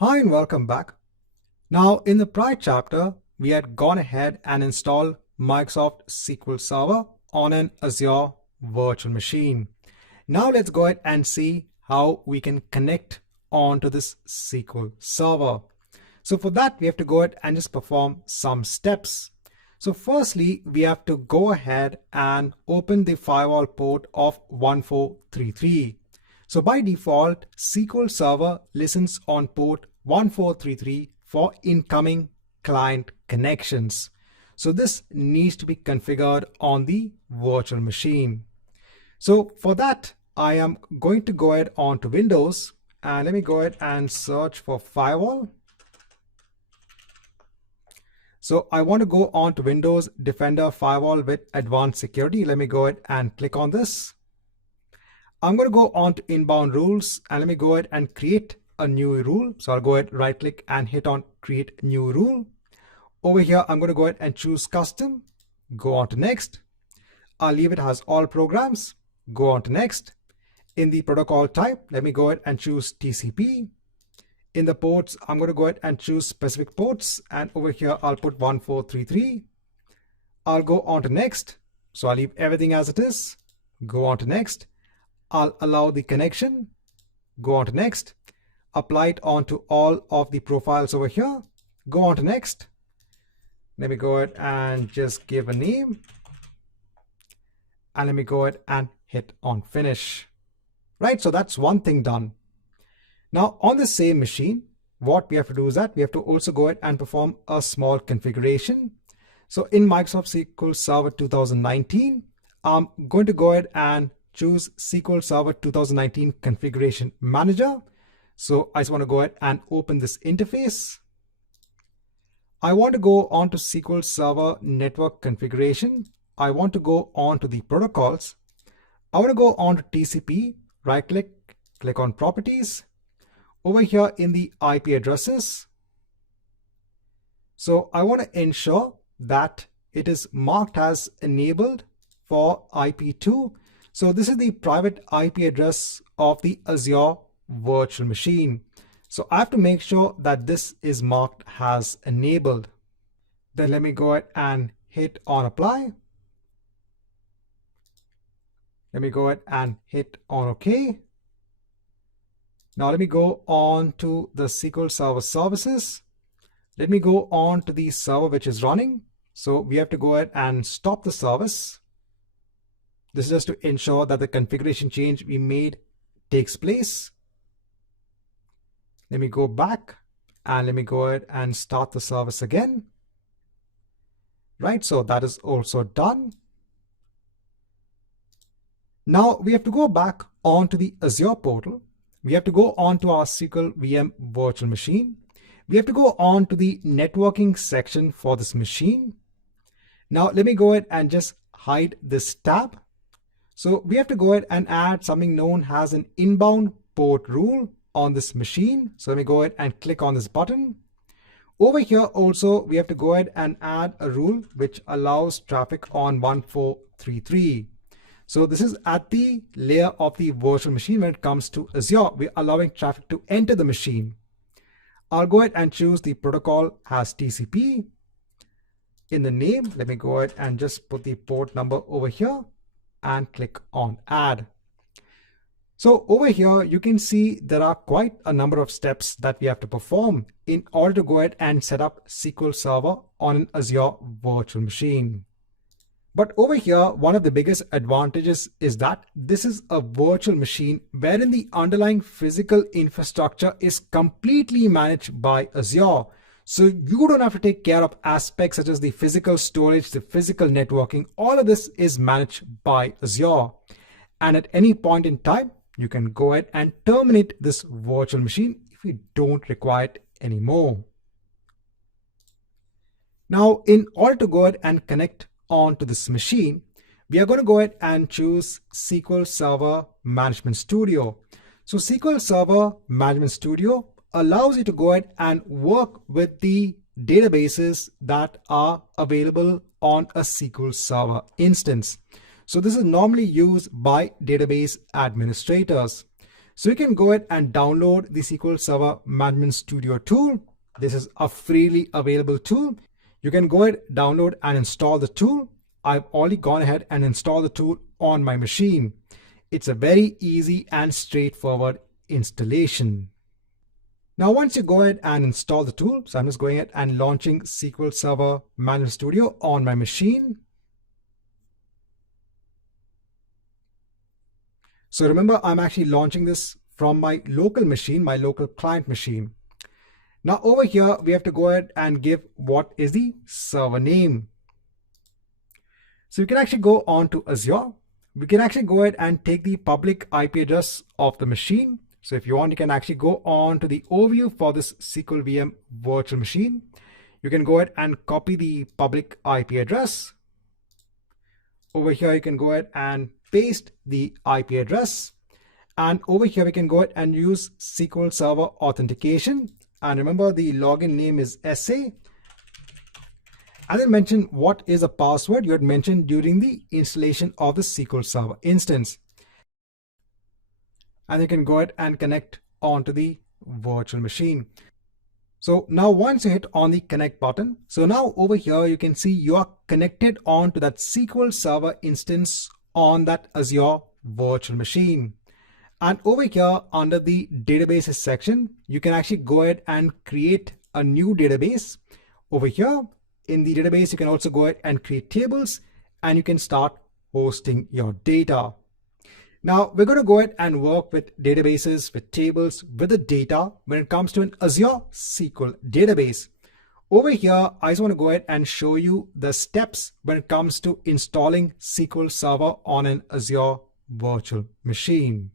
Hi and welcome back. Now in the prior chapter, we had gone ahead and installed Microsoft SQL Server on an Azure virtual machine. Now let's go ahead and see how we can connect onto this SQL Server. So for that, we have to go ahead and just perform some steps. So firstly, we have to go ahead and open the firewall port of 1433. So by default, SQL Server listens on port 1433 for incoming client connections. So this needs to be configured on the virtual machine. So for that, I am going to go ahead onto Windows and let me go ahead and search for firewall. So I want to go on to Windows Defender Firewall with Advanced Security. Let me go ahead and click on this. I'm going to go on to Inbound Rules and let me go ahead and create a new rule. So I'll go ahead, right click and hit on Create New Rule. Over here, I'm going to go ahead and choose Custom. Go on to Next. I'll leave it as All Programs. Go on to Next. In the protocol type, let me go ahead and choose TCP. In the ports, I'm going to go ahead and choose specific ports. And over here, I'll put 1433. I'll go on to Next. So I'll leave everything as it is. Go on to Next. I'll allow the connection. Go on to Next. Apply it onto all of the profiles over here. Go on to Next. Let me go ahead and just give a name. And let me go ahead and hit on Finish. Right, so that's one thing done. Now on the same machine, what we have to do is that we have to also go ahead and perform a small configuration. So in Microsoft SQL Server 2019, I'm going to go ahead and choose SQL Server 2019 Configuration Manager. So I just want to go ahead and open this interface. I want to go on to SQL Server Network Configuration. I want to go on to the protocols. I want to go on to TCP, right click, click on Properties. Over here in the IP addresses. So I want to ensure that it is marked as enabled for IP2. So this is the private IP address of the Azure virtual machine. So I have to make sure that this is marked as enabled. Then let me go ahead and hit on Apply. Let me go ahead and hit on OK. Now let me go on to the SQL Server Services. Let me go on to the server which is running. So we have to go ahead and stop the service. This is just to ensure that the configuration change we made takes place. Let me go back and let me go ahead and start the service again. Right, so that is also done. Now we have to go back onto the Azure portal. We have to go on to our SQL VM virtual machine. We have to go on to the networking section for this machine. Now let me go ahead and just hide this tab. So we have to go ahead and add something known as an inbound port rule on this machine. So let me go ahead and click on this button. Over here also, we have to go ahead and add a rule which allows traffic on 1433. So this is at the layer of the virtual machine. When it comes to Azure, we're allowing traffic to enter the machine. I'll go ahead and choose the protocol as TCP. In the name, let me go ahead and just put the port number over here and click on Add. So over here, you can see there are quite a number of steps that we have to perform in order to go ahead and set up SQL Server on an Azure virtual machine. But over here, one of the biggest advantages is that this is a virtual machine wherein the underlying physical infrastructure is completely managed by Azure. So you don't have to take care of aspects such as the physical storage, the physical networking. All of this is managed by Azure. And at any point in time, you can go ahead and terminate this virtual machine if you don't require it anymore. Now, in order to go ahead and connect onto this machine, we are going to go ahead and choose SQL Server Management Studio. So SQL Server Management Studio allows you to go ahead and work with the databases that are available on a SQL Server instance. So this is normally used by database administrators. So you can go ahead and download the SQL Server Management Studio tool. This is a freely available tool. You can go ahead, download and install the tool. I've already gone ahead and installed the tool on my machine. It's a very easy and straightforward installation. Now, once you go ahead and install the tool, so I'm just going ahead and launching SQL Server Management Studio on my machine. So remember, I'm actually launching this from my local machine, my local client machine. Now over here, we have to go ahead and give what is the server name. So you can actually go on to Azure. We can actually go ahead and take the public IP address of the machine. So if you want, you can actually go on to the overview for this SQL VM virtual machine. You can go ahead and copy the public IP address. Over here, you can go ahead and paste the IP address. And over here, we can go ahead and use SQL Server Authentication. And remember, the login name is SA. And then mention what is a password you had mentioned during the installation of the SQL Server instance. And you can go ahead and connect onto the virtual machine. So now once you hit on the connect button, so now over here you can see you are connected on to that SQL Server instance on that Azure virtual machine. And over here under the databases section, you can actually go ahead and create a new database. Over here in the database, you can also go ahead and create tables and you can start hosting your data. Now we're going to go ahead and work with databases, with tables, with the data when it comes to an Azure SQL database. Over here, I just want to go ahead and show you the steps when it comes to installing SQL Server on an Azure virtual machine.